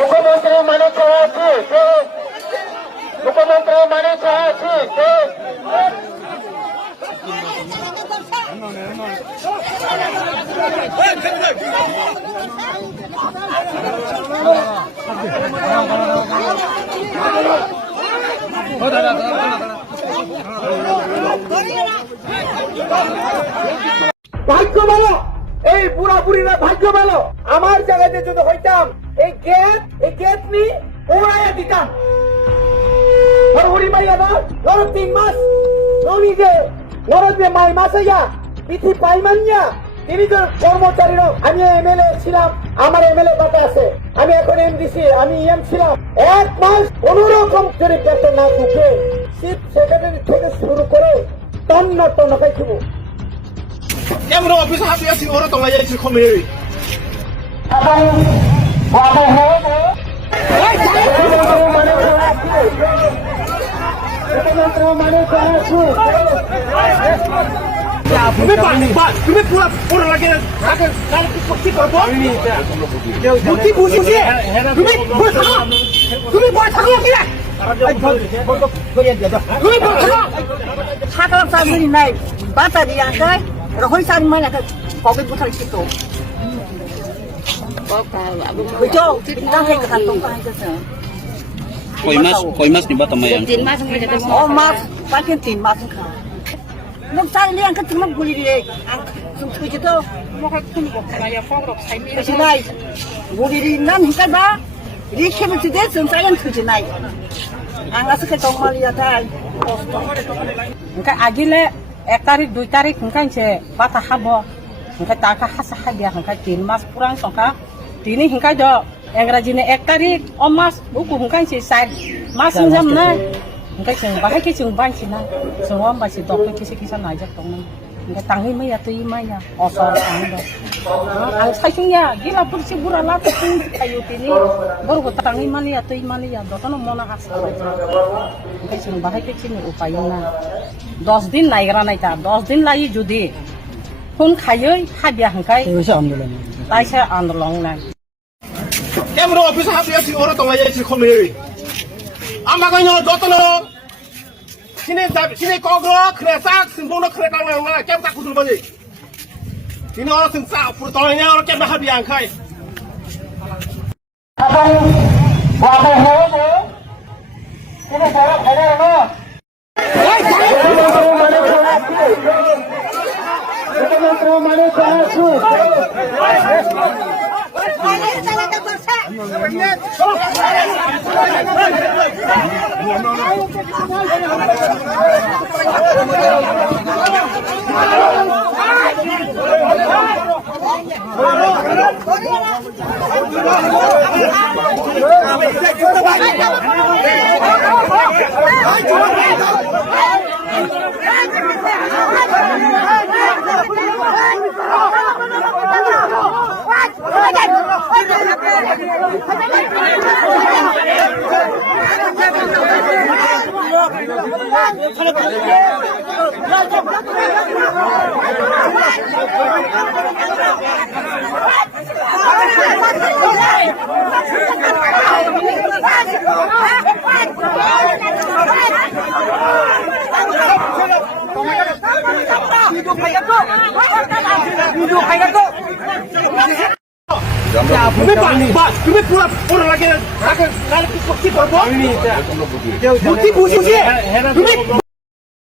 মুখ্যমন্ত্রী মানে আছে মুখ্যমন্ত্রী মানে আছে ভাগ্য ভালো, এই বুড়া বুড়িরা ভাগ্য ভালো। আমার জায়গাতে যদি হইতাম এই গেট নি উড়াইয়া দিতাম। ধরো 3 মাস যে মাই মাসে তিথি পাইমান্যা তিনি তো কর্মচারীরা। আমি এমএলএ ছিলাম, আমার এমএলএ কত আছে, আমি এখন এমডিসি, আমি ইএম ছিলাম। 1 মাস কোন রকম যদি বেতন না ঢুকে চিফ সেক্রেটারি থেকে শুরু করে টন্ন খাইছিব। Emro office happy as you order to my age community. তুমি পুরো পুরো লাগে তুমি নাই বাতারি আছে রহই সারি মানে কবে বুঝাই ছিল বুঝো না হে কথা তো পাইছে Koi mas ni ba tamay ang? 3 মাস হয়ে যেতে ও মাস পাকে 3 মাস খা নক সারি লিয়াং কা তুমি গুলি রে আং তুমি তুই তো মকা তুমি কো খায়া ফক রক সাই মি রে নাই গুলি রি নাম হিকা বা রি খেবে তুই তুমি সাইন তুই নাই আং আসকে তো মালিয়া তাই Engka agile 1 tarik 2 tarik engka je bata habo engka taka hasa habia engka 3 mas kurang songka dini engka do engrajine 1 tarik omas buku engka je sai mas jam na engka jeng bahai ke jeng ban sina semua masih dok ke kisi aja tong engka tangi maya tu maya osor tangi do ang saisunya gila pursi burala tu ayu tini baru ko tangi mali ya do tono mona asa engka jeng bahai ke sini upayuna 10 দিন নাইগরা নাইতা 10 দিন লাই যদি কোন খাইই হাবিয়া হাঙ্কাই তাইছে আন্দোলন নাই Emro office happy as you order to my age community. I'm not going to go to no. Sini kogro kresak simbono krekang na kem tak kudu bani. Sini orang sing sa pur tolongnya orang kem happy ang kai. Sini saya ada no. মুখ্যমন্ত্রী মানে আছে তুমি পুরো লাগে